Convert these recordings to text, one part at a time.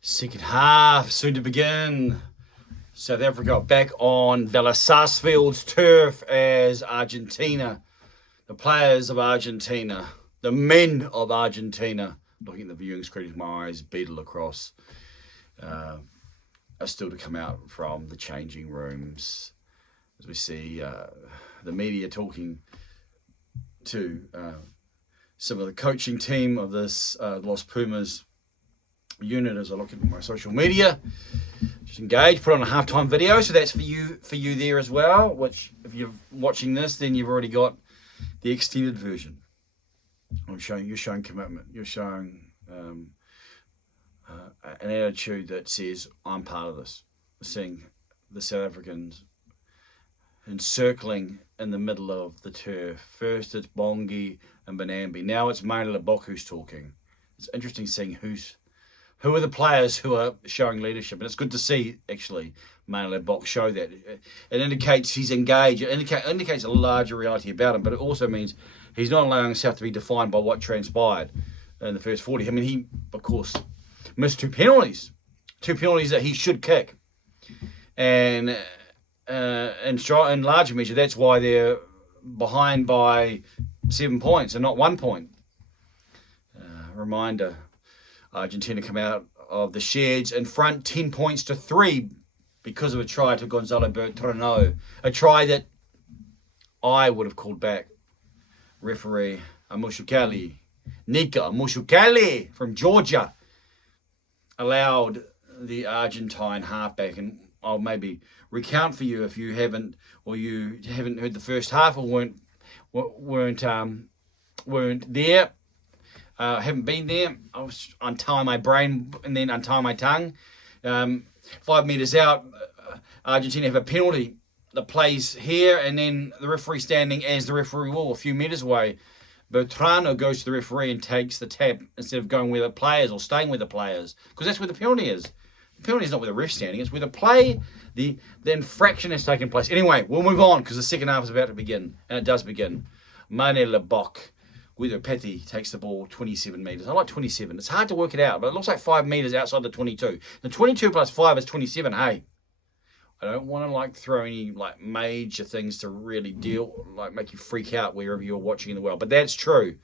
Second half soon to begin. South Africa back on Sarsfield's turf as Argentina, the players of Argentina, the men of Argentina, looking at the viewing screen with my eyes beetle across, are still to come out from the changing rooms. As we see the media talking to some of the coaching team of this LosPumas unit. As I look at my social media, just engage, put on a halftime video, so that's for you there as well. Which, if you're watching this, then you've already got the extended version. You're showing commitment. You're showing an attitude that says, I'm part of this. Seeing the South Africans encircling in the middle of the turf. First it's Bongi and Benambi. Now it's Maile Lebok who's talking. It's interesting seeing who are the players who are showing leadership. And it's good to see, actually, Maile Lebok show that. It indicates he's engaged. It indicates a larger reality about him, but it also means he's not allowing himself to be defined by what transpired in the first 40. I mean, he, of course, missed two penalties that he should kick. And in larger measure, that's why they're behind by 7 points and not 1 point. Reminder, Argentina come out of the sheds in front 10 points to 3 because of a try to Gonzalo Bertrano. A try that I would have called back. Referee Nika Mushukali from Georgia allowed the Argentine halfback, and I'll maybe recount for you if you haven't heard the first half or weren't there. Haven't been there. I was untying my brain and then untying my tongue. 5 meters out, Argentina have a penalty that plays here, and then the referee standing as the referee will a few meters away. Bertrano goes to the referee and takes the tap instead of going where the players or staying with the players, because that's where the penalty is. The penalty is not where the ref's standing; it's where the infraction has taken place. Anyway, we'll move on because the second half is about to begin, and it does begin. Maile Lebok, Guido Petty takes the ball 27 metres. I like 27. It's hard to work it out, but it looks like 5 metres outside the 22. The 22 plus 5 is 27. Hey, I don't want to throw any major things to really make you freak out wherever you're watching in the world. But that's true.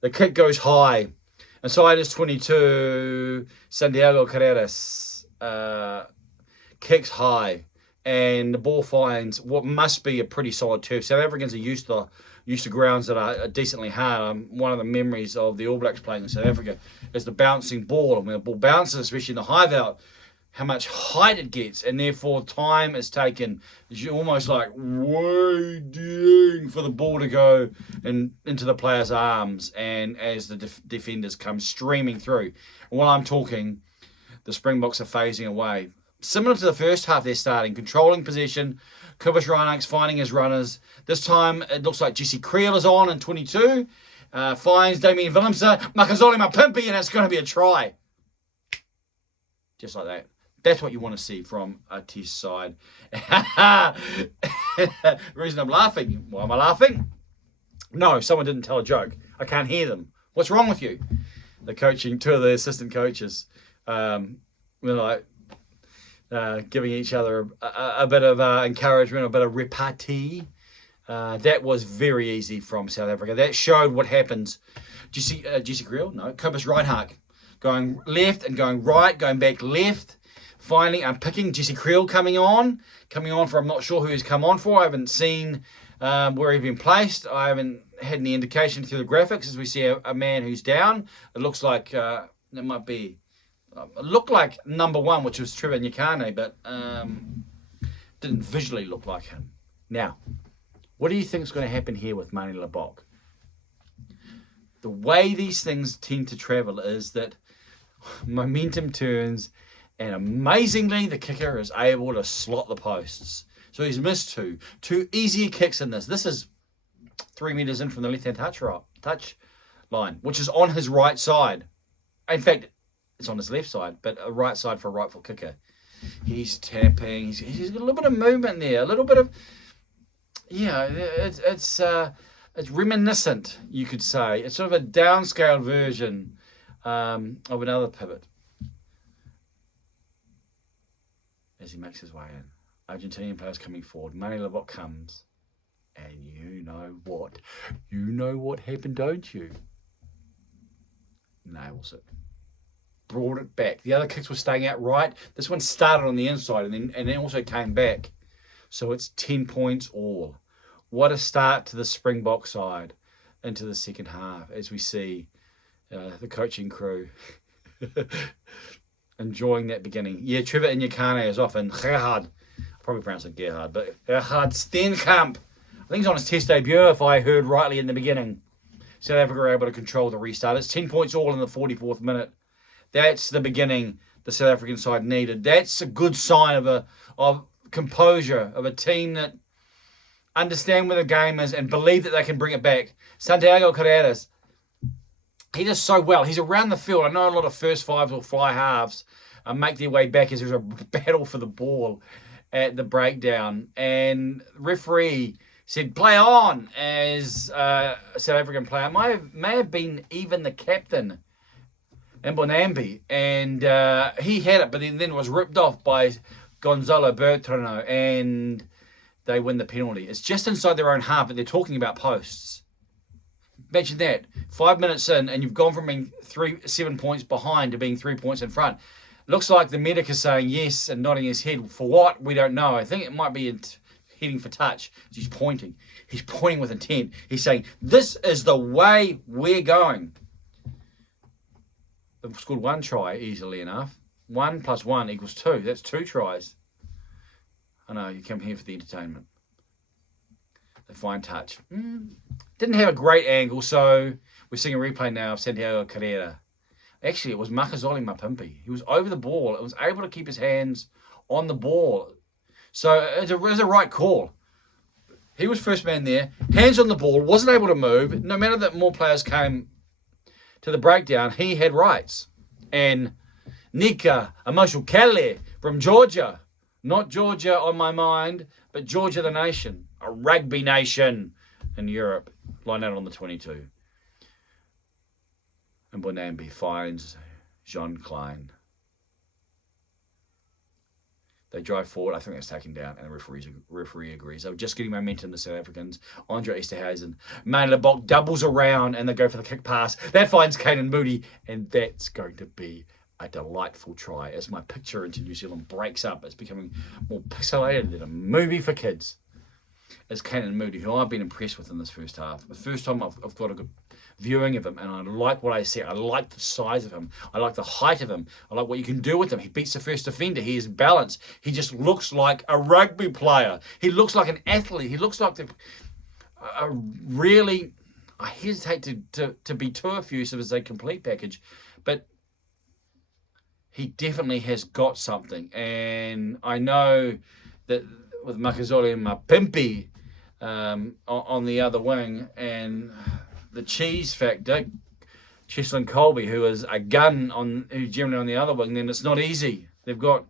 The kick goes high. Inside is 22. Santiago Carreras kicks high. And the ball finds what must be a pretty solid turf. South Africans are used to grounds that are decently hard. One of the memories of the All Blacks playing in South Africa is the bouncing ball. And when the ball bounces, especially in the high out, how much height it gets, and therefore time is taken. It's almost like waiting for the ball to go into the player's arms, and as the defenders come streaming through. And while I'm talking, the Springboks are phasing away. Similar to the first half, they're starting, controlling possession. Kobus Reinhardt finding his runners. This time, it looks like Jesse Creel is on in 22. Finds Damien Willemse, Makazole Mapimpi, and it's going to be a try. Just like that. That's what you want to see from a test side. The reason I'm laughing, why am I laughing? No, someone didn't tell a joke. I can't hear them. What's wrong with you? Two of the assistant coaches, giving each other a bit of encouragement, a bit of repartee. That was very easy from South Africa. That showed what happens. Jesse Creel? No. Kobus Reinhardt going left and going right, going back left. Finally, I'm picking Jesse Creel coming on for, I'm not sure who he's come on for. I haven't seen where he's been placed. I haven't had any indication through the graphics as we see a man who's down. It looks like it might be, looked like number 1, which was Trevor Nyakane, but didn't visually look like him. Now, what do you think is going to happen here with Maile Lebok? The way these things tend to travel is that momentum turns, and amazingly, the kicker is able to slot the posts. So he's missed two easier kicks in this. This is 3 metres in from the left-hand touch line, which is on his right side. In fact, it's on his left side, but a right side for a right foot kicker. He's tapping. He's got a little bit of movement there. A little bit of, it's reminiscent, you could say. It's sort of a downscaled version of another pivot. as he makes his way in. Argentinian players coming forward. Manny Lebot comes. And you know what? You know what happened, don't you? Nails it. Brought it back. The other kicks were staying out right. This one started on the inside and then also came back. So it's 10 points all. What a start to the Springbok side into the second half as we see the coaching crew enjoying that beginning. Yeah, Trevor Inyakane is off and Gerhard, probably pronounce it Gerhard, but Gerhard Steenkamp, I think he's on his test debut if I heard rightly in the beginning. South Africa were able to control the restart. It's 10 points all in the 44th minute. That's the beginning the South African side needed. That's a good sign of composure, of a team that understand where the game is and believe that they can bring it back. Santiago Carreras, he does so well. He's around the field. I know a lot of first fives or fly halves make their way back as there's a battle for the ball at the breakdown. And referee said, play on, as a South African player. May have been even the captain, Mbonambi. And he had it, but then was ripped off by Gonzalo Bertrano. And they win the penalty. It's just inside their own half, but they're talking about posts. Imagine that. 5 minutes in, and you've gone from being 7 points behind to being 3 points in front. Looks like the medic is saying yes and nodding his head. For what? We don't know. I think it might be heading for touch. He's pointing. He's pointing with intent. He's saying, this is the way we're going. They've scored one try easily enough. 1 + 1 = 2. That's 2 tries. I know, you come here for the entertainment. The fine touch. Didn't have a great angle, so we're seeing a replay now of Santiago Carrera. Actually, it was Makazole Mapimpi. He was over the ball. It was able to keep his hands on the ball. So it was a right call. He was first man there. Hands on the ball. Wasn't able to move. No matter that more players came to the breakdown, he had rights. And Nika Amoshukele from Georgia. Not Georgia on my mind, but Georgia the nation. A rugby nation in Europe. Lined out on the 22. And Bonambi finds Jean Klein. They drive forward. I think that's taken down, and the referee agrees. They were just getting momentum, the South Africans. Andre Esterhuizen. Manny Lebot doubles around, and they go for the kick pass. That finds Canan Moodie, and that's going to be a delightful try as my picture into New Zealand breaks up. It's becoming more pixelated than a movie for kids. As Canan Moodie, who I've been impressed with in this first half. The first time I've got a good viewing of him, and I like what I see. I like the size of him. I like the height of him. I like what you can do with him. He beats the first defender. He is balanced. He just looks like a rugby player. He looks like an athlete. He looks like a really, I hesitate to be too effusive as a complete package, but he definitely has got something. And I know that with Makazole and Mapimpi on the other wing, and the cheese factor, Cheslin Colby, who is a gun who's generally on the other wing, then it's not easy. They've got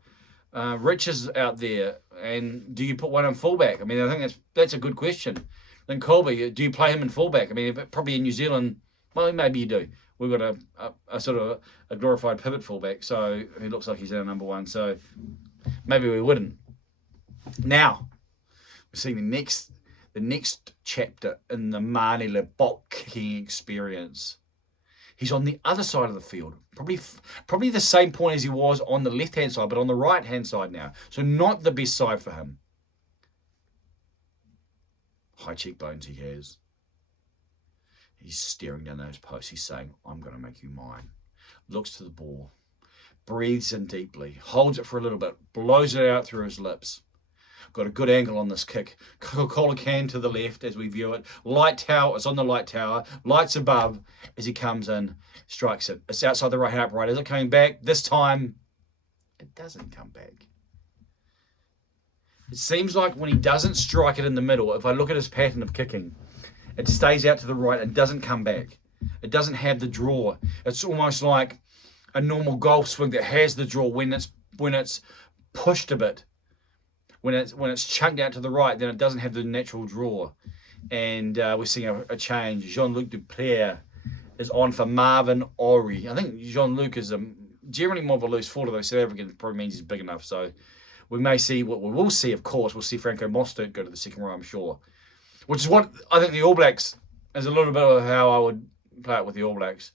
Riches out there, and do you put one in fullback? I mean, I think that's a good question. Then Colby, do you play him in fullback? I mean, probably in New Zealand, well, maybe you do. We've got a sort of a glorified pivot fullback, so who looks like he's our number one. So maybe we wouldn't. Now we're seeing the next chapter in the Manny Lebot kicking experience. He's on the other side of the field, probably the same point as he was on the left-hand side, but on the right-hand side now. So not the best side for him. High cheekbones he has. He's staring down those posts. He's saying, I'm going to make you mine. Looks to the ball. Breathes in deeply. Holds it for a little bit. Blows it out through his lips. Got a good angle on this kick. Coca-Cola can to the left as we view it. Light tower. It's on the light tower. Lights above as he comes in. Strikes it. It's outside the right hand upright. Is it coming back? This time, it doesn't come back. It seems like when he doesn't strike it in the middle, if I look at his pattern of kicking, it stays out to the right and doesn't come back. It doesn't have the draw. It's almost like a normal golf swing that has the draw when it's pushed a bit. When it's chunked out to the right, then it doesn't have the natural draw. And we're seeing a change. Jean-Luc Duplaire is on for Marvin Ori. I think Jean-Luc is generally more of a loose forward, though South African probably means he's big enough. So we may see, what we will see, of course, we'll see Franco Mostert go to the second row, I'm sure. Which is what I think the All Blacks is a little bit of how I would play it with the All Blacks.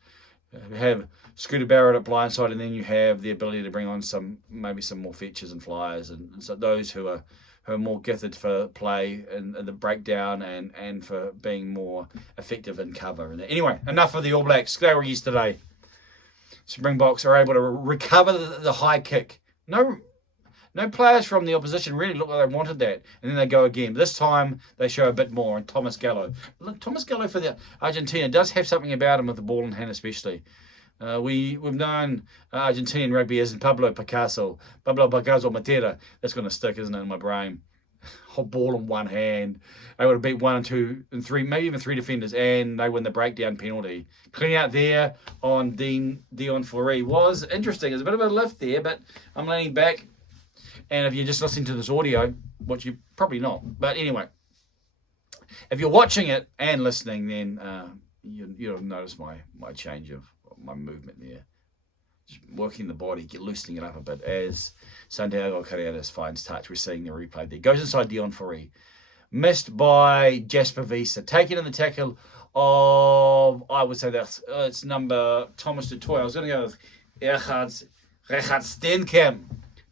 You have Scooter Barrett at blindside, and then you have the ability to bring on maybe some more fetchers and flyers, and so those who are more gifted for play and the breakdown and for being more effective in cover. And anyway, enough of the All Blacks. They were yesterday. Springboks are able to recover the high kick. No players from the opposition really look like they wanted that. And then they go again. This time, they show a bit more. And Thomas Gallo. Thomas Gallo for the Argentina does have something about him with the ball in hand especially. We've known Argentinian rugby as in Pablo Picasso Matera. That's going to stick, isn't it, in my brain? Whole ball in one hand. They would have beat 1 and 2 and 3, maybe even 3 defenders, and they win the breakdown penalty. Clean out there on Dion Fleury was interesting. There's a bit of a lift there, but I'm leaning back. And if you're just listening to this audio, which you're probably not, but anyway, if you're watching it and listening, then you'll notice my change of my movement there. Just working the body, loosening it up a bit as Santiago Carreras finds touch. We're seeing the replay there. Goes inside Dion Fleury. Missed by Jasper Wiese. Taken in the tackle of, I would say that's it's number Thomas du Toit. I was going to go with Richard Steenkamp.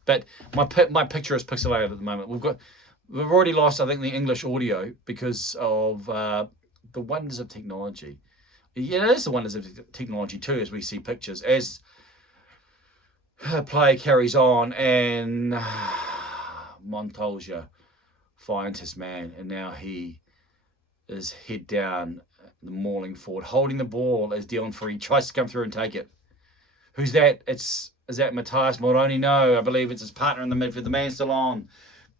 But my picture is pixelated at the moment. We've already lost, I think, the English audio because of the wonders of technology. Yeah, it is the wonders of technology too, as we see pictures as play carries on, and Montoya finds his man, and now he is head down, the mauling forward, holding the ball as Dion Fleury tries to come through and take it. Who's that? Is that Matthias Moroni? No, I believe it's his partner in the midfield, the man still on.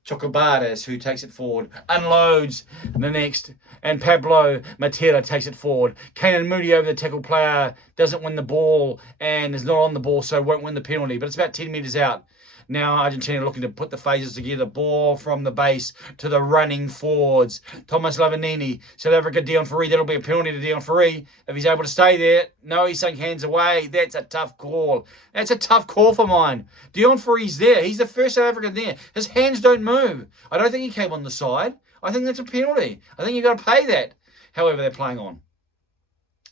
Chocobates, who takes it forward, unloads the next, and Pablo Matera takes it forward. Kanan Moody over the tackle player, doesn't win the ball, and is not on the ball, so won't win the penalty, but it's about 10 metres out. Now Argentina looking to put the phases together. Ball from the base to the running forwards. Thomas Lavanini, South Africa, Dion Fleury. That'll be a penalty to Dion Fleury if he's able to stay there. No, he's saying hands away. That's a tough call. That's a tough call for mine. Dion Fleury's there. He's the first South African there. His hands don't move. I don't think he came on the side. I think that's a penalty. I think you've got to pay that. However, they're playing on.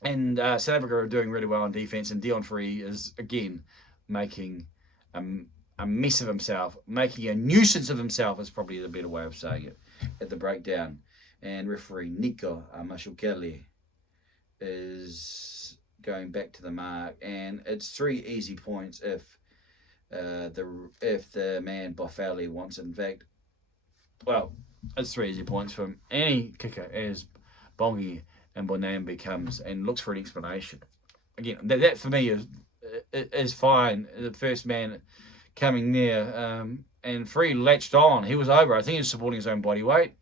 And South Africa are doing really well on defence. And Dion Fleury is, again, making a mess of himself, making a nuisance of himself is probably the better way of saying it, at the breakdown. And referee Nico Mashukele is going back to the mark, and it's 3 easy points if the man Boffelli wants it. In fact, well, it's 3 easy points from any kicker as Bongi and Bonambi comes and looks for an explanation. Again, that for me is fine. The first man coming there, and Free latched on. He was over. I think he was supporting his own body weight.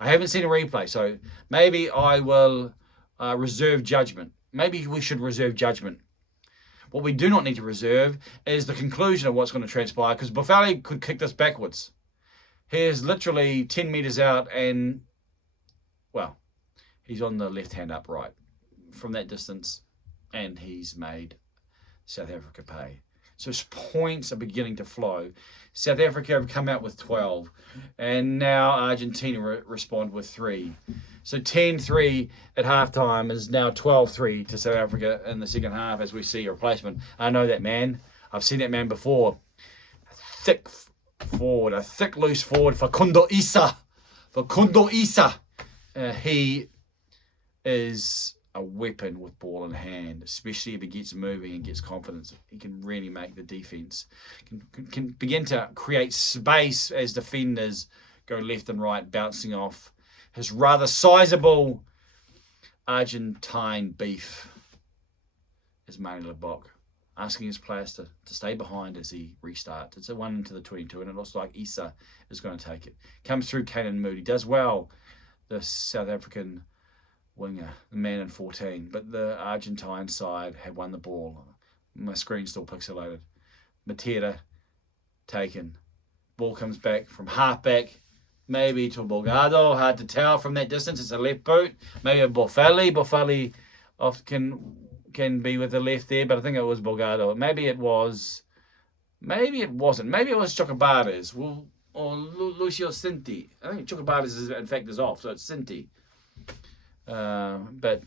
I haven't seen a replay, so maybe I will reserve judgment. Maybe we should reserve judgment. What we do not need to reserve is the conclusion of what's going to transpire, because Boffelli could kick this backwards. He is literally 10 metres out, and, well, he's on the left-hand upright from that distance, and he's made South Africa pay. So points are beginning to flow. South Africa have come out with 12. And now Argentina respond with 3. So 10-3 at halftime is now 12-3 to South Africa in the second half as we see a replacement. I know that man. I've seen that man before. A thick loose forward, Facundo Issa. He is a weapon with ball in hand, especially if he gets moving and gets confidence. He can really make the defence, can begin to create space as defenders go left and right, bouncing off his rather sizable Argentine beef is Manny Lebok, asking his players to stay behind as he restarts. It's a 1 into the 22, and it looks like Issa is going to take it. Comes through Kanan Moody, does well, the South African winger, the man in 14, but the Argentine side had won the ball. My screen's still pixelated. Matera taken. Ball comes back from halfback, maybe to Bolgado. Hard to tell from that distance. It's a left boot. Maybe a Boffelli. Boffelli often can be with the left there, but I think it was Bolgado. Maybe it was Maybe it wasn't. Maybe it was Chocobares. Well, or Lucio Cinti. I think Chocobares is in fact is off, so it's Cinti. But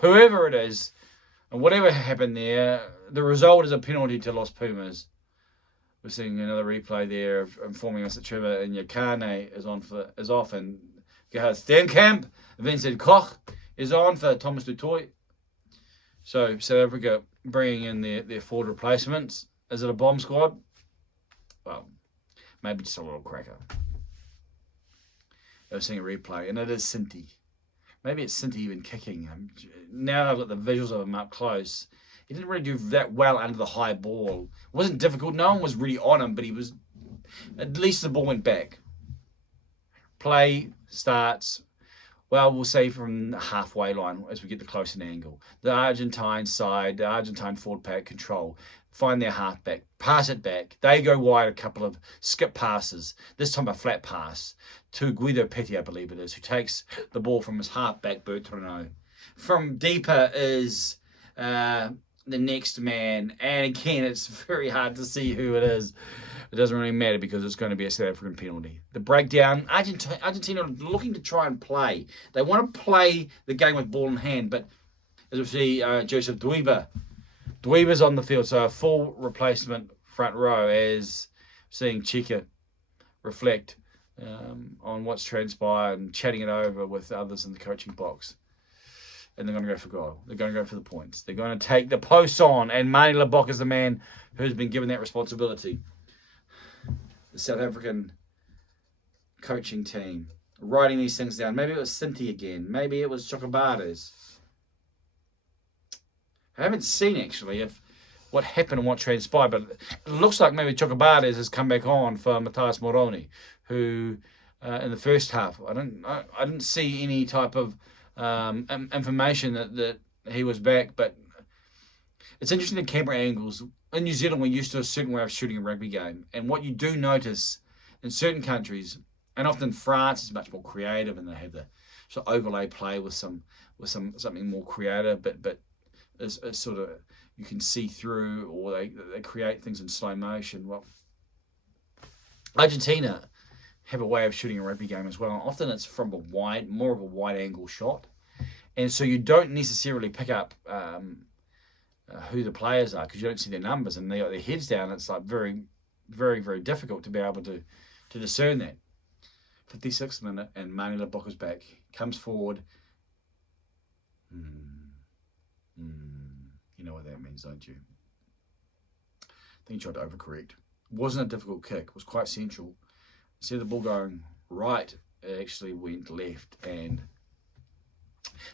whoever it is, and whatever happened there, the result is a penalty to LosPumas. We're seeing another replay there informing us that Trevor iamjonnyking is off, and Gerhard Steenkamp, Vincent Koch is on for Thomas du Toit. So South Africa bringing in their forward replacements. Is it a bomb squad? Well, maybe just a little cracker. I was seeing a replay, and it is Cinti. Maybe it's Cinti even kicking. Now I've got the visuals of him up close. He didn't really do that well under the high ball. It wasn't difficult. No one was really on him, but he was... At least the ball went back. Play starts, well, we'll say from the halfway line as we get the close in angle. The Argentine side, the Argentine forward pack control, find their halfback, pass it back. They go wide a couple of skip passes, this time a flat pass to Guido Petty, I believe it is, who takes the ball from his halfback, Bertrand. From deeper is the next man, and again, it's very hard to see who it is. It doesn't really matter because it's going to be a South African penalty. The breakdown, Argentina are looking to try and play. They want to play the game with ball in hand, but as we see, Joseph Dweeber's on the field, so a full replacement front row as seeing Chika reflect on what's transpired and chatting it over with others in the coaching box. And they're going to go for goal. They're going to go for the points. They're going to take the posts on, and Manie Libbok is the man who's been given that responsibility. The South African coaching team writing these things down. Maybe it was Cinti again. Maybe it was Chocobares. I haven't seen actually if what happened and what transpired, but it looks like maybe Chocobares has come back on for Matthias Moroni, who in the first half I didn't see any type of information that he was back, but it's interesting the camera angles. In New Zealand, we're used to a certain way of shooting a rugby game, and what you do notice in certain countries, and often France is much more creative, and they have the sort of overlay play with something more creative, but it's sort of you can see through, or they create things in slow motion. Well, Argentina have a way of shooting a rugby game as well. Often it's from more of a wide angle shot, and so you don't necessarily pick up who the players are because you don't see their numbers and they got their heads down. It's like very, very, very difficult to be able to discern that. 56th minute, and Manie Libbok is back, comes forward. You know what that means, don't you? I think he tried to overcorrect. Wasn't a difficult kick. It was quite central. Instead of the ball going right, it actually went left, and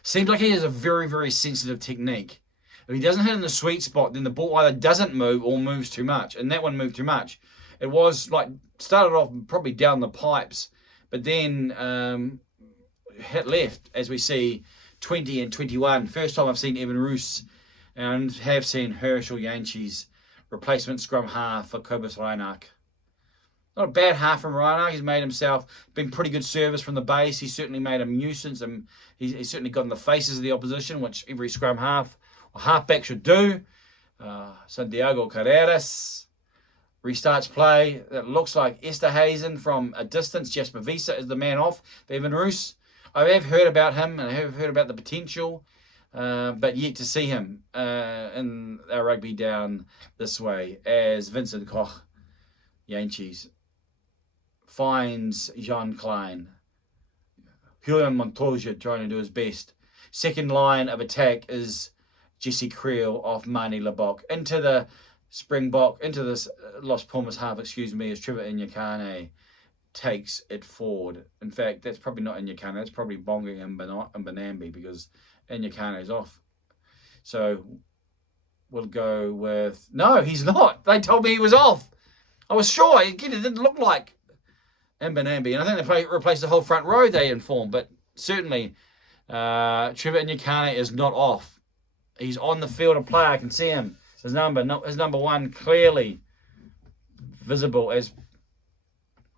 seems like he has a very, very sensitive technique. If he doesn't hit in the sweet spot, then the ball either doesn't move or moves too much. And that one moved too much. It was like, started off probably down the pipes, but then hit left, as we see 20 and 21. First time I've seen Evan Roos and have seen Herschel Jantjies replacement scrum half for Kobus Reinach. Not a bad half from Reinach. He's made himself, been pretty good service from the base. He's certainly made a nuisance, and he's certainly got in the faces of the opposition, which every scrum half or halfback should do. Santiago Carreras restarts play. It looks like Esterhazen from a distance. Jasper Wiese is the man off for Evan Roos. I have heard about him, and I have heard about the potential, but yet to see him in our rugby down this way as Vincent Koch Jantjies finds Jean Klein. Julian Montoya trying to do his best. Second line of attack is Jesse Creel off Manie Libbok. Into the Springbok, into this LosPumas half, as Trevor iamjonnyking takes it forward. In fact, that's probably not iamjonnyking, that's probably Bonga and Benambi, because iamjonnyking is off. So we'll go with... No, he's not. They told me he was off. I was sure. Again, it didn't look like Benambi. And I think they replaced the whole front row, they informed. But certainly, Trevor iamjonnyking is not off. He's on the field of play. I can see him. His number one clearly visible as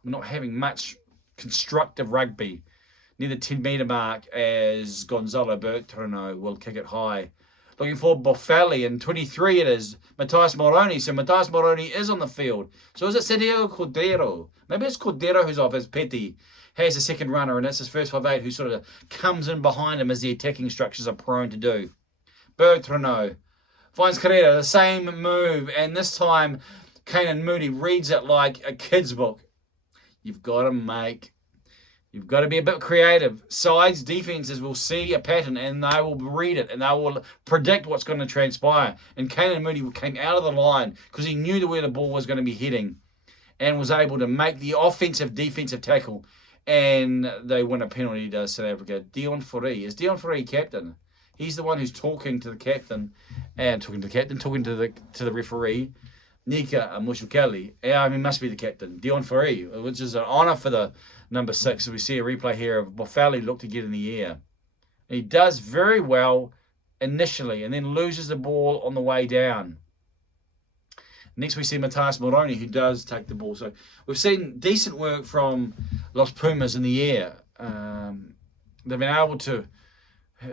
not having much constructive rugby near the 10-metre mark as Gonzalo Bertrand will kick it high looking for Boffelli, and 23 it is Matthias Moroni. So Matthias Moroni is on the field. So is it Sergio Cordero? Maybe it's Cordero who's off as Petty has a second runner, and it's his first 5'8" who sort of comes in behind him as the attacking structures are prone to do. Bertrano finds Carrera, the same move, and this time Kanan Mooney reads it like a kid's book. You've got to be a bit creative. Sides, defenses will see a pattern and they will read it and they will predict what's going to transpire. And Kanan Mooney came out of the line because he knew where the ball was going to be heading and was able to make the defensive tackle. And they win a penalty to South Africa. Dion Fourie. Is Dion Fourie captain? He's the one who's talking to the captain and talking to the referee. Nika Mushukeli. Yeah, he must be the captain. Dion Fourie, which is an honour for the number 6. We see a replay here of Boffelli look to get in the air. And he does very well initially and then loses the ball on the way down. Next we see Matthias Moroni, who does take the ball. So we've seen decent work from LosPumas in the air. They've been able to...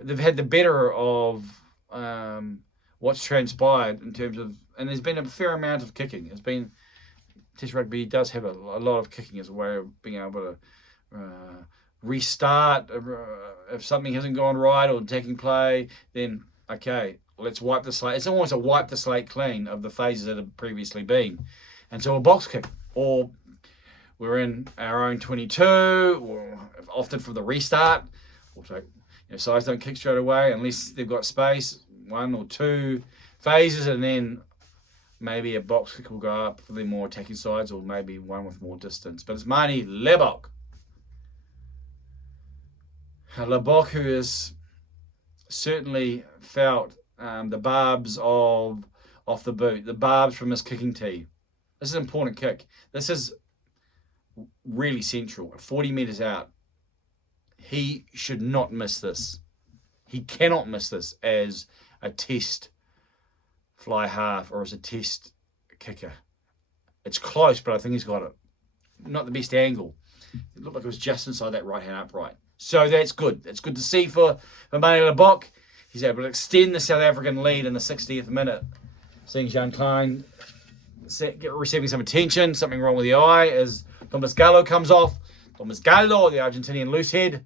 They've had the better of what's transpired in terms of... And there's been a fair amount of kicking. It's been... Test rugby does have a lot of kicking as a way of being able to restart. If something hasn't gone right or taking play, then, okay, let's wipe the slate. It's almost a wipe the slate clean of the phases that have previously been. And so a box kick, or we're in our own 22, or often for the restart. Also, sides don't kick straight away unless they've got space, 1 or 2 phases, and then maybe a box kick will go up for the more attacking sides, or maybe one with more distance. But it's Mani Lebok. Lebok, who has certainly felt the barbs off the boot, the barbs from his kicking tee. This is an important kick. This is really central. 40 metres out. He should not miss this. He cannot miss this as a test fly half or as a test kicker. It's close, but I think he's got it. Not the best angle. It looked like it was just inside that right hand upright. So that's good. It's good to see for Mani Lebok. He's able to extend the South African lead in the 60th minute. Seeing Jean Klein receiving some attention. Something wrong with the eye as Thomas Gallo comes off. Thomas Gallo, the Argentinian loose head,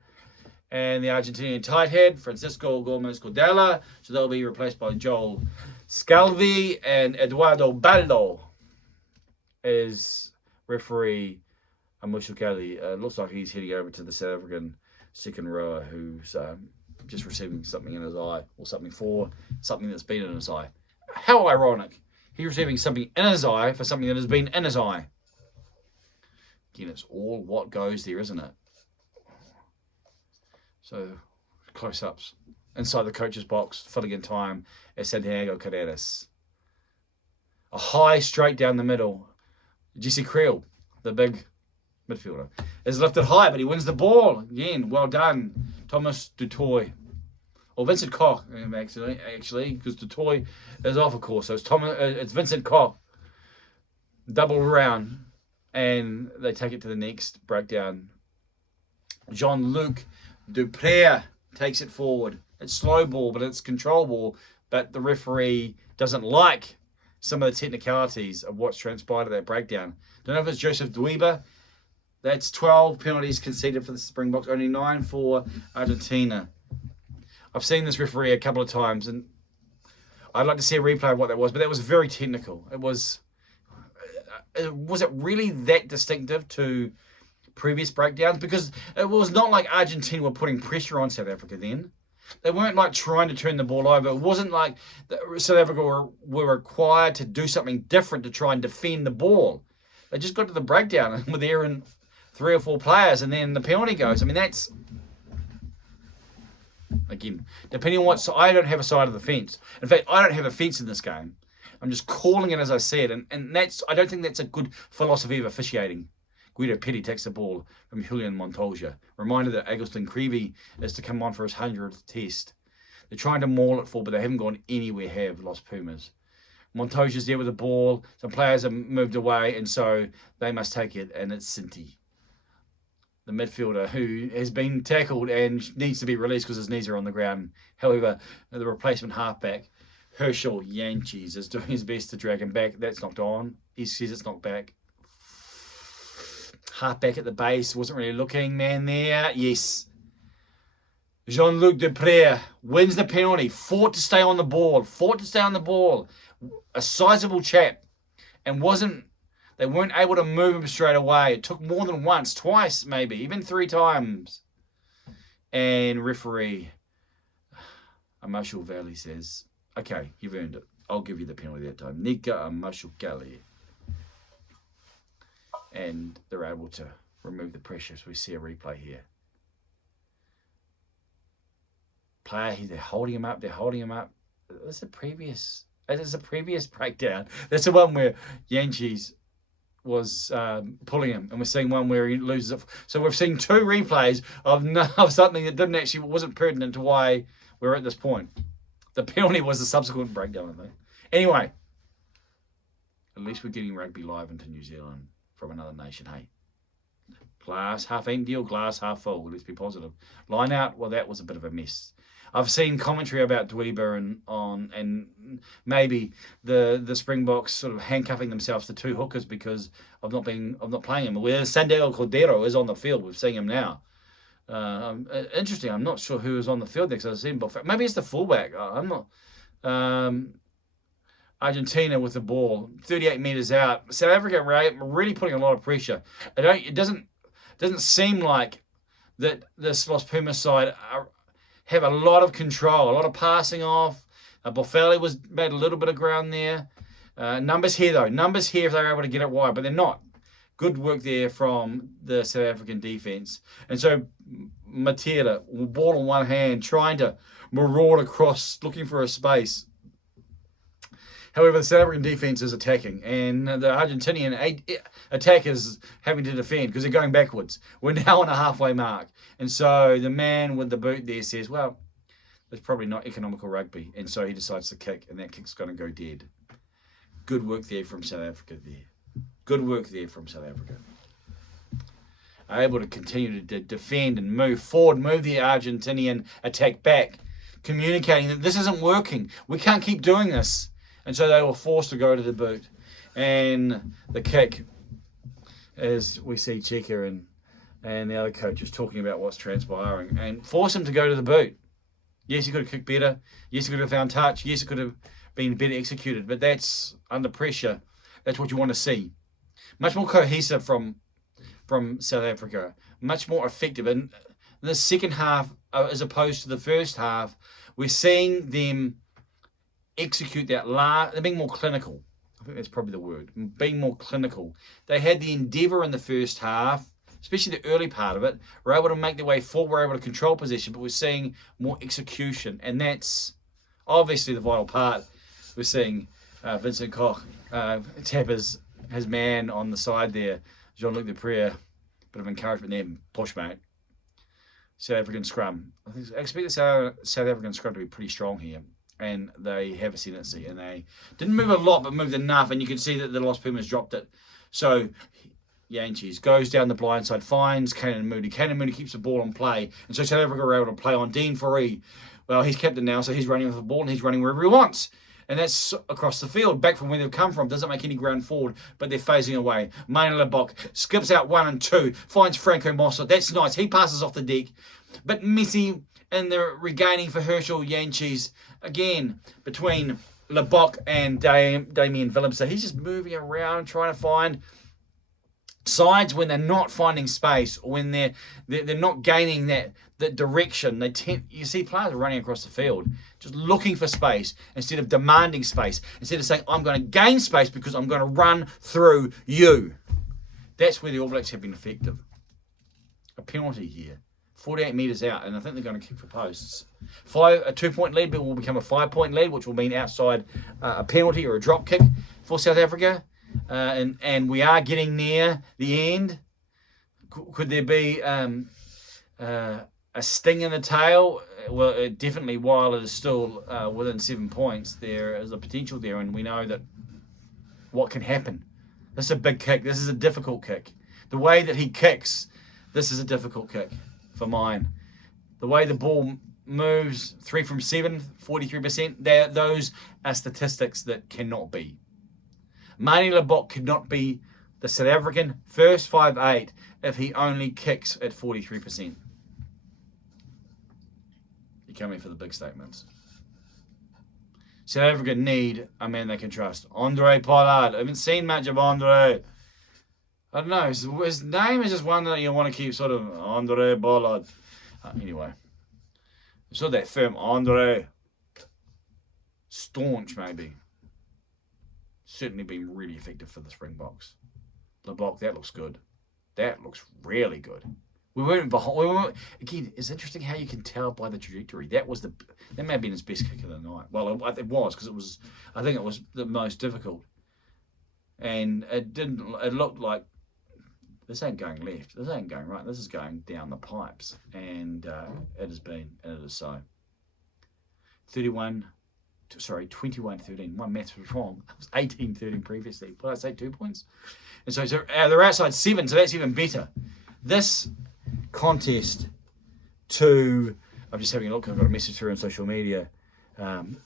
and the Argentinian tight head, Francisco Gomez Cordella. So they'll be replaced by Joel Scalvi, and Eduardo Baldo as referee. Mushukeli. Looks like he's heading over to the South African second rower who's just receiving something in his eye, or something that's been in his eye. How ironic. He's receiving something in his eye for something that has been in his eye. Again, it's all what goes there, isn't it? So, close-ups. Inside the coach's box, filling in time, is Santiago Carreras. A high straight down the middle. Jesse Creel, the big midfielder, is lifted high, but he wins the ball. Again, well done, Thomas Dutoy. Or Vincent Koch, actually, because Dutoy is off, of course. So it's Vincent Koch. Double round, and they take it to the next breakdown. Jean-Luc Dupré takes it forward. It's slow ball, but it's control ball. But the referee doesn't like some of the technicalities of what's transpired at that breakdown. Don't know if it's Joseph Dweeba. That's 12 penalties conceded for the Springboks, only 9 for Argentina. I've seen this referee a couple of times, and I'd like to see a replay of what that was, but that was very technical. Was it really that distinctive to previous breakdowns? Because it was not like Argentina were putting pressure on South Africa then. They weren't like trying to turn the ball over. It wasn't like South Africa were required to do something different to try and defend the ball. They just got to the breakdown and were there in 3 or 4 players, and then the penalty goes. I mean, that's... Again, depending on what side, I don't have a side of the fence. In fact, I don't have a fence in this game. I'm just calling it as I see it, and that's, I don't think that's a good philosophy of officiating. Guido Petty takes the ball from Julian Montoya. Reminder that Agustin Creevy is to come on for his 100th test. They're trying to maul it full, but they haven't gone anywhere, have LosPumas. Montoya's there with the ball. Some players have moved away, and so they must take it, and it's Sinti. the midfielder, who has been tackled and needs to be released because his knees are on the ground. However, the replacement halfback, Herschel Yanchis, is doing his best to drag him back. That's knocked on. He says it's knocked back. Halfback at the base, wasn't really looking. Man there, yes. Jean-Luc Deprez wins the penalty. Fought to stay on the ball. A sizable chap. And they weren't able to move him straight away. It took more than once, twice maybe, even 3 times. And referee Marshall Valley says, okay, you've earned it. I'll give you the penalty that time. Nika Marshall Valley. And they're able to remove the pressure. So we see a replay here. Player, they're holding him up. This is a previous breakdown. That's the one where Yanchis was pulling him, and we're seeing one where he loses it. So we've seen 2 replays of something that wasn't pertinent to why we're at this point. The penalty was the subsequent breakdown, I think. Anyway, at least we're getting rugby live into New Zealand from another nation, hey? Glass half empty or glass half full? Let's be positive. Line out, well, that was a bit of a mess. I've seen commentary about Dweeba and maybe the Springboks sort of handcuffing themselves to 2 hookers because of not playing him. Where Santiago Cordero is on the field, we've seen him now. Interesting. I'm not sure who was on the field there because I've seen him before. Maybe it's the fullback. I'm not. Argentina with the ball, 38 meters out. South Africa really putting a lot of pressure. It doesn't seem like that this LosPumas side have a lot of control, a lot of passing off. Boffelli made a little bit of ground there. Numbers here, though. Numbers here if they're able to get it wide, but they're not. Good work there from the South African defence. And so Matera, ball in one hand, trying to maraud across, looking for a space. However, the South African defence is attacking, and the Argentinian attack is having to defend because they're going backwards. We're now on a halfway mark. And so the man with the boot there says, well, it's probably not economical rugby. And so he decides to kick, and that kick's going to go dead. Good work there from South Africa there. Good work there from South Africa. Are able to continue to defend and move forward, move the Argentinian attack back, communicating that this isn't working. We can't keep doing this. And so they were forced to go to the boot. And the kick, as we see Chika and the other coaches talking about what's transpiring, and force him to go to the boot. Yes, he could have kicked better. Yes, he could have found touch. Yes, it could have been better executed. But that's under pressure. That's what you want to see. Much more cohesive from South Africa. Much more effective. And in the second half, as opposed to the first half, we're seeing them execute that they're being more clinical. I think that's probably the word. Being more clinical. They had the endeavour in the first half, especially the early part of it. We're able to make their way forward. We're able to control possession, but we're seeing more execution. And that's obviously the vital part. We're seeing Vincent Koch tap his man on the side there. Jean-Luc Deprez, bit of encouragement there. Push, mate. South African scrum. I expect the South African scrum to be pretty strong here. And they have ascendancy, and they didn't move a lot, but moved enough, and you can see that the LosPumas dropped it. So Yanchis goes down the blind side, finds Canan Moody. Canan Moody keeps the ball on play, and so South Africa are able to play on Dean Fourie. Well, he's captain now, so he's running with the ball, and he's running wherever he wants. And that's across the field, back from where they've come from. Doesn't make any ground forward, but they're phasing away. Maine Lebok skips out 1 and 2, finds Franco Mossa. That's nice. He passes off the deck. But messy, and they're regaining for Herschel Yanchis. Again, between Lebok and Damien Willems. So he's just moving around, trying to find sides when they're not finding space, or when they're not gaining that direction. You see players are running across the field, just looking for space instead of demanding space. Instead of saying, I'm going to gain space because I'm going to run through you. That's where the All Blacks have been effective. A penalty here. 48 metres out, and I think they're going to kick for posts. A 2-point lead will become a 5-point lead, which will mean outside a penalty or a drop kick for South Africa. And we are getting near the end. Could there be a sting in the tail? Well, definitely, while it is still within 7 points, there is a potential there, and we know that what can happen. This is a big kick. This is a difficult kick. The way that he kicks, This is a difficult kick for mine. The way the ball moves, 3 from 7, 43%, those are statistics that cannot be. Manie Libbok could not be the South African first 5'8" if he only kicks at 43%. You're coming for the big statements. South Africa need a man they can trust. Andre Pollard. I haven't seen much of Andre. I don't know. His name is just one that you want to keep sort of Andre Pollard. Anyway. So that firm Andre. Staunch, maybe. Certainly been really effective for the Springboks. Libbok, that looks good. That looks really good. We weren't behind. Again, it's interesting how you can tell by the trajectory. That may have been his best kick of the night. Well, it was because I think it was the most difficult. And it looked like this ain't going left. This ain't going right. This is going down the pipes. And it has been, and it is so. 21-13. My maths was wrong. It was 18-13 previously. What did I say, 2 points? And so they're outside 7, so that's even better. This contest I'm just having a look. I've got a message through on social media from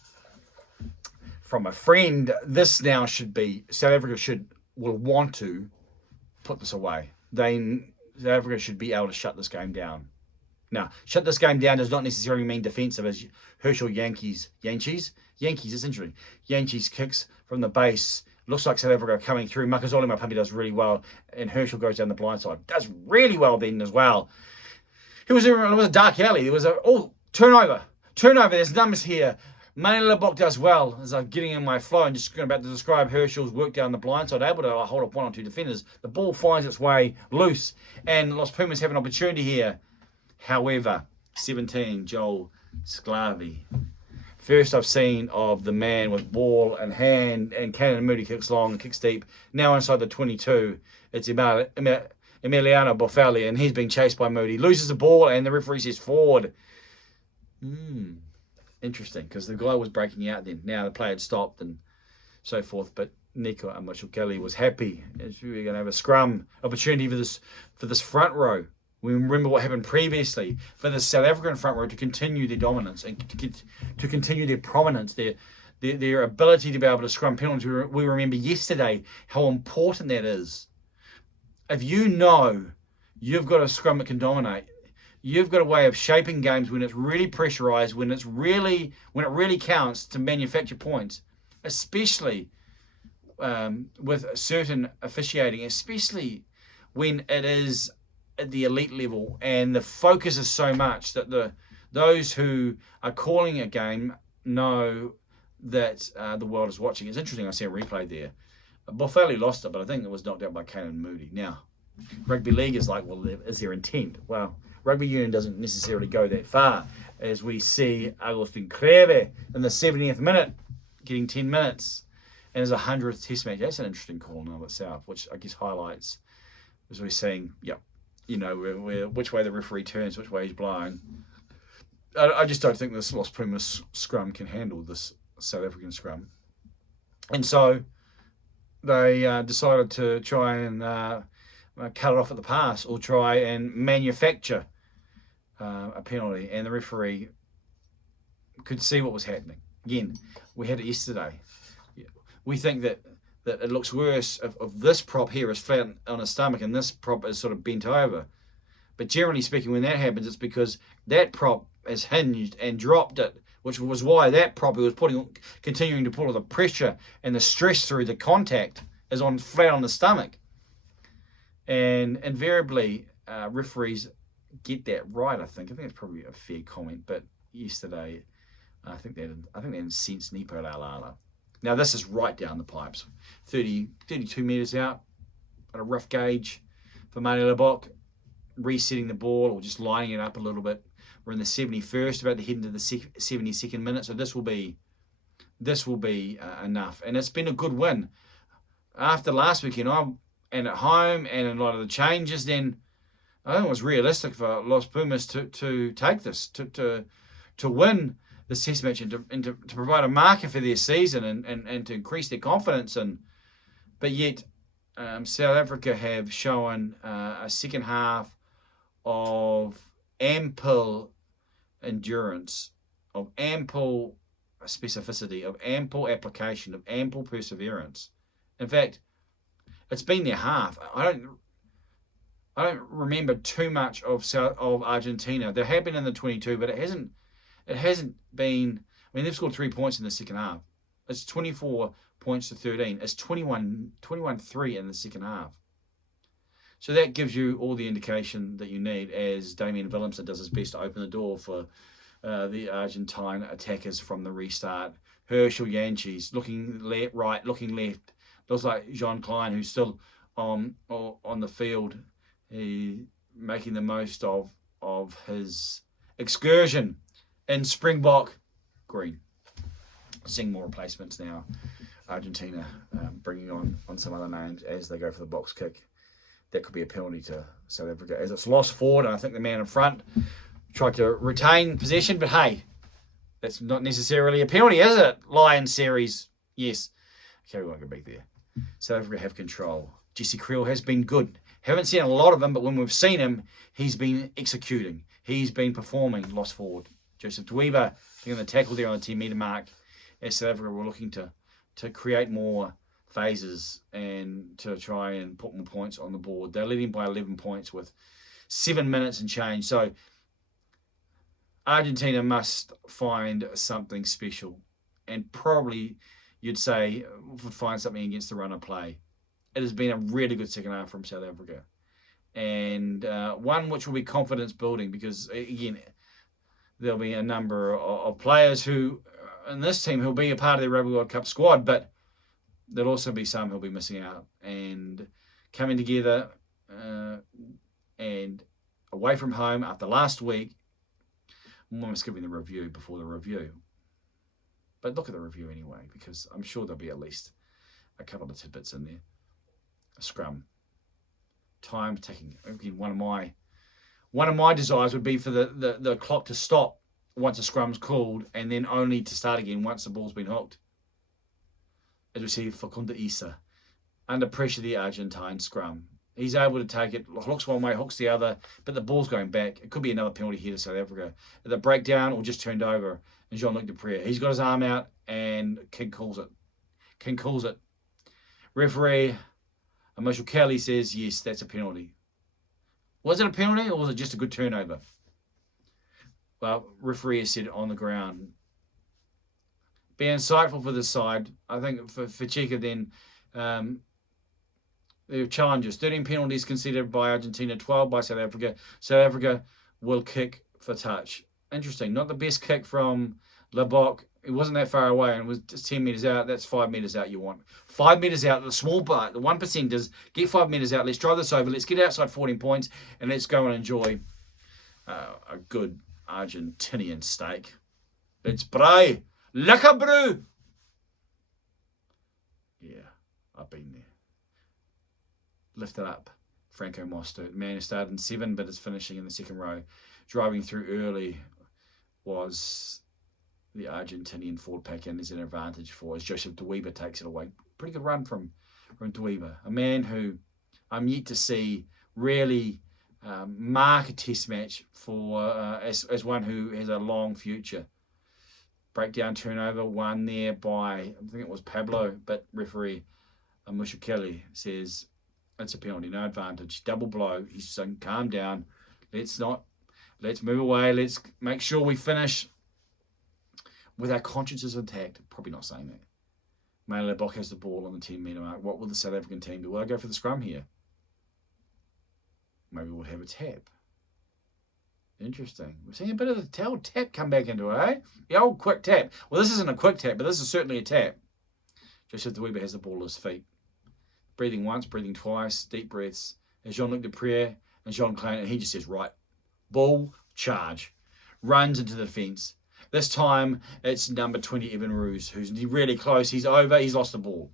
a friend. This now should be, South Africa will want to put this away. South Africa should be able to shut this game down. Now, shut this game down does not necessarily mean defensive, as Herschel Yankees, it's interesting. Yankees kicks from the base. Looks like South Africa are coming through. Makazole Mapimpi does really well, and Herschel goes down the blind side. Does really well then as well. It was a dark alley. There was turnover. There's numbers here. Manie Libbok does well. As I'm getting in my flow and just about to describe Herschel's work down the blind side, able to hold up 1 or 2 defenders. The ball finds its way loose, and LosPumas have an opportunity here. However, 17, Joel Sclavi. First I've seen of the man with ball and hand, and Cannon Moody kicks long and kicks deep. Now inside the 22, it's Emiliano Boffelli, and he's being chased by Moody. Loses the ball, and the referee says forward. Interesting, because the guy was breaking out then. Now the play had stopped and so forth, but Nico Amachukeli was happy. We're going to have a scrum opportunity for this front row. We remember what happened previously for the South African front row to continue their dominance and to continue their prominence, their ability to be able to scrum penalties. We remember yesterday how important that is. If you know you've got a scrum that can dominate, you've got a way of shaping games when it's really pressurised, when it really counts to manufacture points, especially with certain officiating, especially when it is at the elite level and the focus is so much that those who are calling a game know that the world is watching. It's interesting, I see a replay there. Boffelli lost it, but I think it was knocked out by Cannon Moody. Now, rugby league is like, well, is there intent? Well, rugby union doesn't necessarily go that far, as we see Agustin Creve in the 70th minute getting 10 minutes and is a 100th test match. That's an interesting call in of itself, which I guess highlights, as we're seeing, which way the referee turns, which way he's blowing. I just don't think this LosPumas scrum can handle this South African scrum. And so they decided to try and cut it off at the pass or try and manufacture a penalty. And the referee could see what was happening. Again, we had it yesterday. We think that it looks worse if this prop here is flat on his stomach and this prop is sort of bent over. But generally speaking, when that happens, it's because that prop has hinged and dropped it, which was why that prop was continuing to put all the pressure and the stress through the contact is on flat on the stomach. And invariably, referees get that right, I think. I think it's probably a fair comment, but yesterday, I think they incensed Nipo Laulala. Now, this is right down the pipes. 32 metres out at a rough gauge for Manie Libbok, resetting the ball or just lining it up a little bit. We're in the 71st, about to head into the 72nd minute, so this will be enough. And it's been a good win. After last weekend, and at home, and in a lot of the changes, then I think it was realistic for LosPumas to take this, to win this test match and to provide a marker for their season and to increase their confidence. But yet, South Africa have shown a second half of ample endurance, of ample specificity, of ample application, of ample perseverance. In fact, it's been their half. I don't remember too much of Argentina. They have been in the 22, but it hasn't been. I mean, they've scored 3 points in the second half. It's 24 points to 13. It's 21-3 in the second half. So that gives you all the indication that you need as Damien Willemsen does his best to open the door for the Argentine attackers from the restart. Herschel Yanchis looking right, looking left. Looks like Jean Klein, who's still on the field, making the most of his excursion in Springbok green. Seeing more replacements now. Argentina bringing on some other names as they go for the box kick. That could be a penalty to South Africa as it's lost forward, and I think the man in front tried to retain possession, but hey, that's not necessarily a penalty, is it? Lion series, yes. Okay, we won't go back there. South Africa have control. Jesse Creel has been good. Haven't seen a lot of him, but when we've seen him, he's been executing. He's been performing. Lost forward. Joseph Dweeba getting the tackle there on the 10-metre mark as South Africa were looking to create more phases and to try and put more points on the board. They're leading by 11 points with 7 minutes and change. So Argentina must find something special, and probably you'd say would find something against the run of play. It has been a really good second half from South Africa, and one which will be confidence building, because again there'll be a number of players who in this team who'll be a part of the Rugby World Cup squad, but there'll also be some who'll be missing out, and coming together and away from home after last week. I'm almost giving the review before the review, but look at the review anyway, because I'm sure there'll be at least a couple of tidbits in there. A scrum, time ticking. Again, one of my desires would be for the clock to stop once a scrum's called, and then only to start again once the ball's been hooked. As we see Facundo Issa, under pressure, the Argentine scrum. He's able to take it, looks one way, hooks the other, but the ball's going back. It could be another penalty here to South Africa. The breakdown or just turned over, and Jean-Luc Dupré, he's got his arm out, and King calls it. Referee Michael Kelly says, yes, that's a penalty. Was it a penalty, or was it just a good turnover? Well, referee has said it on the ground. Be insightful for this side. I think for Chica then, there are challenges. 13 penalties considered by Argentina, 12 by South Africa. South Africa will kick for touch. Interesting. Not the best kick from Lebok. It wasn't that far away, and it was just 10 metres out. That's 5 metres out you want. 5 metres out, the small part, the 1%ers, get 5 metres out. Let's drive this over. Let's get outside 14 points, and let's go and enjoy a good Argentinian steak. Let's braai. Lekker brew. Yeah, I've been there. Lift it up. Franco Mostert, man who started in 7 but is finishing in the second row. Driving through early was the Argentinian forward pack, and there's an advantage for as Joseph Dweeba takes it away. Pretty good run from Dweeba, a man who I'm yet to see really mark a test match for as one who has a long future. Breakdown turnover won there by, I think it was Pablo, but referee Michael Kelly says it's a penalty, no advantage. Double blow. He's saying, calm down. Let's move away. Let's make sure we finish with our consciences intact. Probably not saying that. Mane Lebok has the ball on the 10-metre mark. What will the South African team do? Will I go for the scrum here? Maybe we'll have a tap. Interesting. We're seeing a bit of the old tap come back into it, eh? The old quick tap. Well, this isn't a quick tap, but this is certainly a tap. Joseph Dweeba has the ball at his feet. Breathing once, breathing twice, deep breaths. As Jean-Luc Dupré and Jean Klein, and he just says, right, ball, charge. Runs into the fence. This time, it's number 20, Evan Roos, who's really close. He's over. He's lost the ball.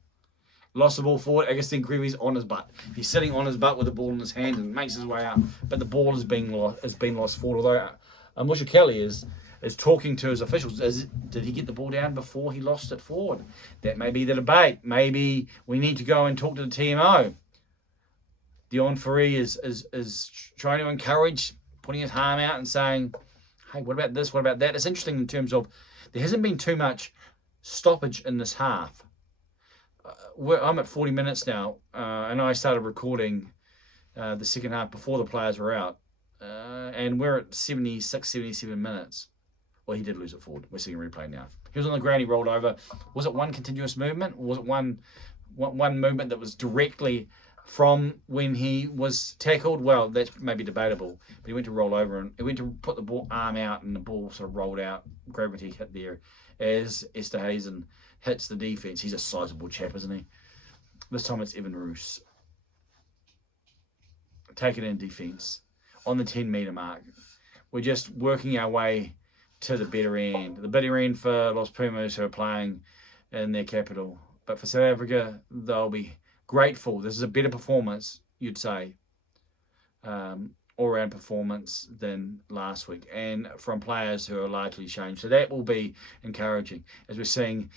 Lost the ball forward. Agustin Creevy's on his butt. He's sitting on his butt with the ball in his hand and makes his way up. But the ball has been lost forward. Although Michael Kelly is talking to his officials. Did he get the ball down before he lost it forward? That may be the debate. Maybe we need to go and talk to the TMO. Dion Ferry is trying to encourage putting his arm out and saying, hey, what about this? What about that? It's interesting in terms of there hasn't been too much stoppage in this half. I'm at 40 minutes now, and I started recording the second half before the players were out. And we're at 76, 77 minutes. Well, he did lose it forward. We're seeing a replay now. He was on the ground, he rolled over. Was it one continuous movement? Or was it one movement that was directly from when he was tackled? Well, that's maybe debatable. But he went to roll over and he went to put the arm out and the ball sort of rolled out. Gravity hit there as Esterhazen hits the defence. He's a sizable chap, isn't he? This time it's Evan Roos. Take it in defence on the 10-metre mark. We're just working our way to the better end. The better end for LosPumas, who are playing in their capital. But for South Africa, they'll be grateful. This is a better performance, you'd say, all-round performance than last week, and from players who are largely changed. So that will be encouraging, as we're seeing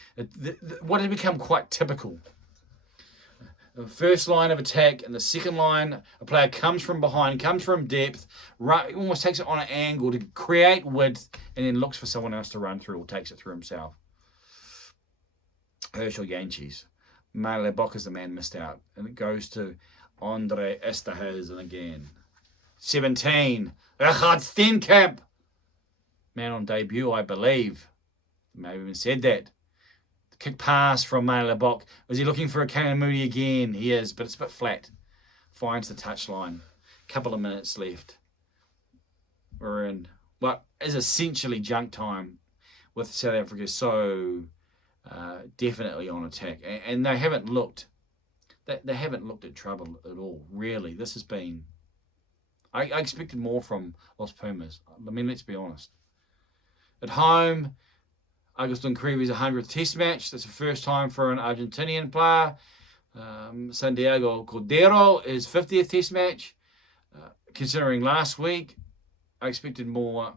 what has become quite typical. The first line of attack and the second line, a player comes from behind, comes from depth, almost takes it on an angle to create width, and then looks for someone else to run through or takes it through himself. Herschel Yankees. Male Bock is the man missed out, and it goes to Andre Esterhazen again. 17. Richard Steenkamp. Man on debut, I believe. Maybe even said that. Kick pass from Male Bock. Was he looking for a Kanamudi again? He is, but it's a bit flat. Finds the touchline. Couple of minutes left. We're in what is essentially junk time with South Africa so definitely on attack. And they haven't looked they haven't looked at trouble at all, really. This has been I expected more from LosPumas. I mean, let's be honest. At home, Agustin Creevy's 100th Test match. That's the first time for an Argentinian player. Santiago Cordero, his 50th Test match. Considering last week, I expected more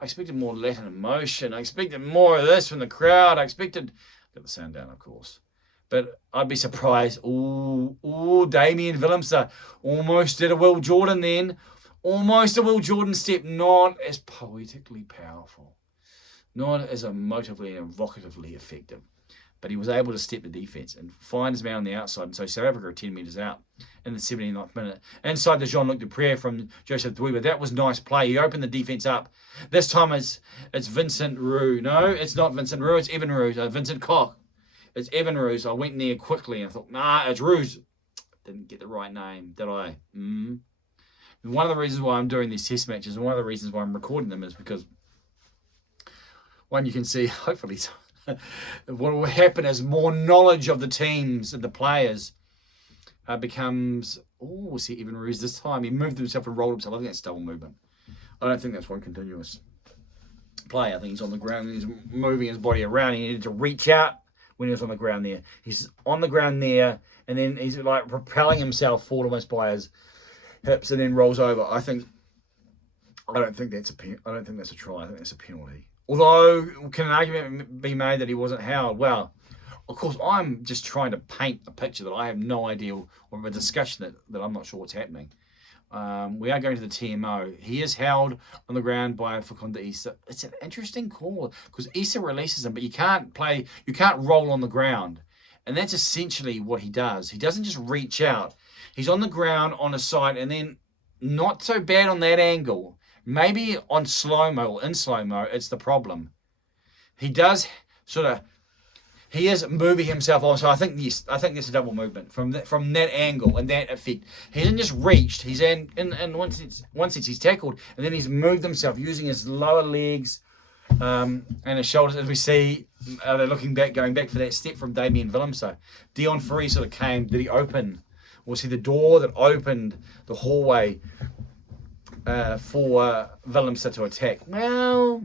Latin emotion. I expected more of this from the crowd. Got the sound down, of course. But I'd be surprised. Damian Willemse almost did a Will Jordan then. Almost a Will Jordan step. Not as poetically powerful. Not as emotively and evocatively effective. But he was able to step the defence and find his man on the outside. And so South Africa are 10 metres out in the 79th minute. Inside the Jean-Luc Dupré from Joseph Dweeba. That was nice play. He opened the defence up. This time it's Vincent Roux. No, it's not Vincent Roux. It's Evan Roux. Vincent Koch. It's Evan Roux. I went near quickly and I thought, nah, it's Roux. Didn't get the right name, did I? One of the reasons why I'm doing these test matches and one of the reasons why I'm recording them is because one, you can see, hopefully, what will happen as more knowledge of the teams and the players becomes... we'll see Evan Roux this time. He moved himself and rolled himself. I think that's double movement. I don't think that's one continuous play. I think he's on the ground and he's moving his body around. He needed to reach out when he was on the ground there. He's on the ground there, and then he's like propelling himself forward almost by his hips, and then rolls over. I don't think that's a try. I think that's a penalty. Although, can an argument be made that he wasn't held? Well, of course, I'm just trying to paint a picture that I have no idea, or a discussion that I'm not sure what's happening. We are going to the TMO. He is held on the ground by Facundo Issa. It's an interesting call because Issa releases him, but you can't roll on the ground. And that's essentially what he does. He doesn't just reach out. He's on the ground on a side, and then not so bad on that angle. Maybe on slow-mo or in slow-mo, it's the problem. He does he is moving himself on. So I think there's a double movement from that angle and that effect. He hasn't just reached. He's in once he's tackled, and then he's moved himself using his lower legs and his shoulders, as we see. They're going back for that step from Damian Willemse. Dion Fourie sort of came. Did he open? Was he the door that opened the hallway for Willemse to attack? Well,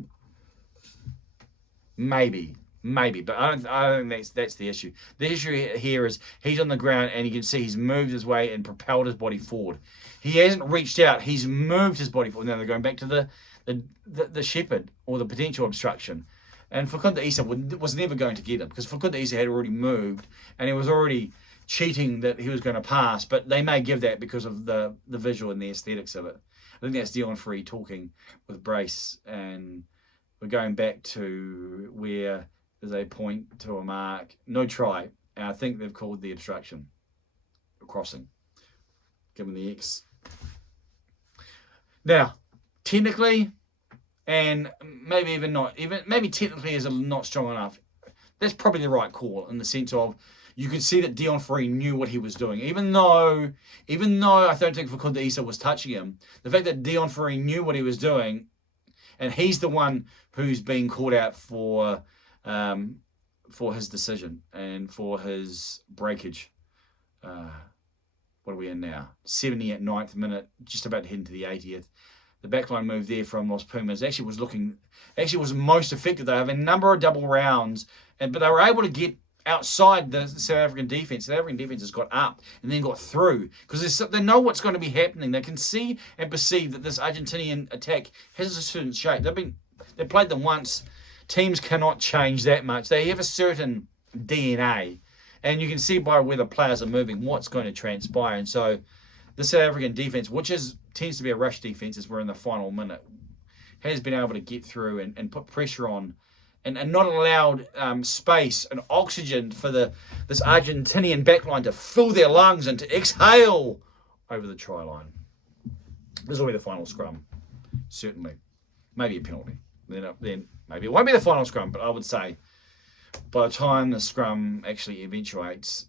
maybe, but I don't think that's the issue. The issue here is he's on the ground and you can see he's moved his way and propelled his body forward. He hasn't reached out. He's moved his body forward. Now they're going back to the shepherd or the potential obstruction. And Facundo Issa was never going to get him because Facundo Issa had already moved and he was already cheating that he was going to pass. But they may give that because of the visual and the aesthetics of it. think that's Dion Free talking with Brace, and we're going back to where there's a point to a mark, no try, and I think they've called the obstruction, a crossing, given the X. Now, technically, and maybe even not, maybe technically is not strong enough. That's probably the right call in the sense of you could see that Dion Free knew what he was doing. Even though I don't think Facundo Issa was touching him, the fact that Dion Free knew what he was doing, and he's the one who's being called out for his decision and for his breakage. What are we in now? 70 at 9th minute, just about to head into the 80th. The backline move there from LosPumas actually was most effective. They have a number of double rounds, but they were able to get outside the South African defence. The South African defence has got up and then got through because they know what's going to be happening. They can see and perceive that this Argentinian attack has a certain shape. They've played them once. Teams cannot change that much. They have a certain DNA, and you can see by where the players are moving what's going to transpire. And so the South African defence, which tends to be a rush defence as we're in the final minute, has been able to get through and put pressure on and not allowed space and oxygen for this Argentinian backline to fill their lungs and to exhale over the try line. This will be the final scrum, certainly. Maybe a penalty. Then maybe it won't be the final scrum, but I would say by the time the scrum actually eventuates,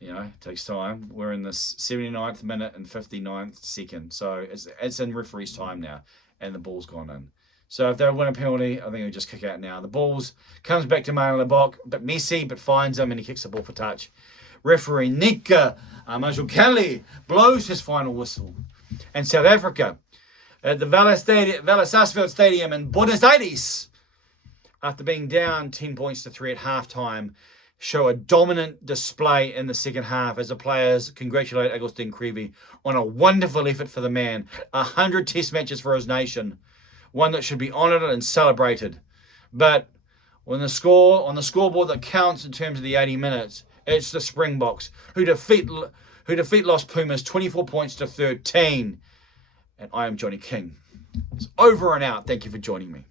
it takes time. We're in this 79th minute and 59th second. So it's in referee's time now, and the ball's gone in. So if they win a penalty, I think they'll just kick out now. The ball's comes back to Manuel Lebok, but messy, but finds him, and he kicks the ball for touch. Referee Nika Majokali blows his final whistle. And South Africa, at the Sarsfield Stadium in Buenos Aires, after being down 10 points to 3 at halftime, show a dominant display in the second half as the players congratulate Agustin Creevy on a wonderful effort for the man. 100 test matches for his nation, one that should be honoured and celebrated. But on the scoreboard that counts in terms of the 80 minutes, it's the Springboks who defeat LosPumas 24 points to 13. And I am Johnny King. It's over and out. Thank you for joining me.